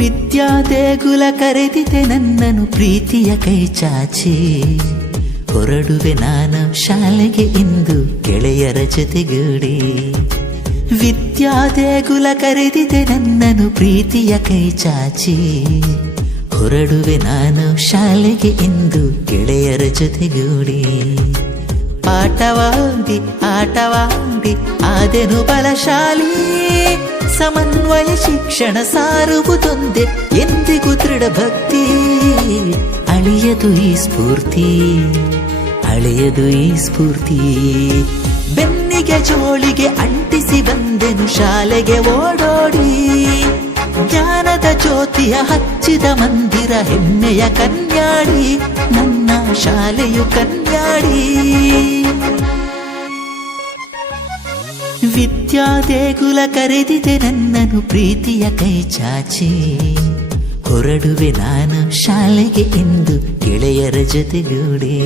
ವಿದ್ಯಾ ದೇಗುಲ ಕರೆದಿದೆ ನನ್ನನು ಪ್ರೀತಿಯ ಕೈ ಚಾಚಿ, ಹೊರಡುವೆ ನಾನು ಶಾಲೆಗೆ ಇಂದು ಗೆಳೆಯರ ಜೊತೆಗೂಡಿ. ವಿದ್ಯಾ ದೇಗುಲ ಕರೆದಿದೆ ನನ್ನನು ಪ್ರೀತಿಯ ಕೈ ಚಾಚಿ, ಹೊರಡುವೆ ನಾನು ಶಾಲೆಗೆ ಇಂದು ಗೆಳೆಯರ ಜೊತೆಗೂಡಿ. ಪಾಠವಾಡಿ ಆಟವಾಡಿ ಆದೆನು ಬಲಶಾಲಿ, ಸಮನ್ವಯ ಶಿಕ್ಷಣ ಸಾರುವುದೊಂದೇ ಎಂದಿಗೂ ದೃಢ ಭಕ್ತಿ. ಅಳಿಯದು ಈ ಸ್ಫೂರ್ತಿ, ಅಳಿಯದು ಈ ಸ್ಫೂರ್ತಿ. ಬೆನ್ನಿಗೆ ಜೋಳಿಗೆ ಅಂಟಿಸಿ ಬಂದೆನು ಶಾಲೆಗೆ ಓಡೋಡಿ, ಜ್ಞಾನದ ಜ್ಯೋತಿಯ ಹಚ್ಚಿದ ಮಂದಿರ ಹೆಮ್ಮೆಯ ಕನ್ಯಾಡಿ, ನನ್ನ ಶಾಲೆಯು ಕನ್ಯಾಡಿ. ವಿದ್ಯಾ ದೇಗುಲ ಕರೆದಿದೆ ನನ್ನನು ಪ್ರೀತಿಯ ಕೈ ಚಾಚಿ, ಹೊರಡುವೆ ನಾನು ಶಾಲೆಗೆ ಇಂದು ಗೆಳೆಯರ ಜೊತೆಗೂಡಿ.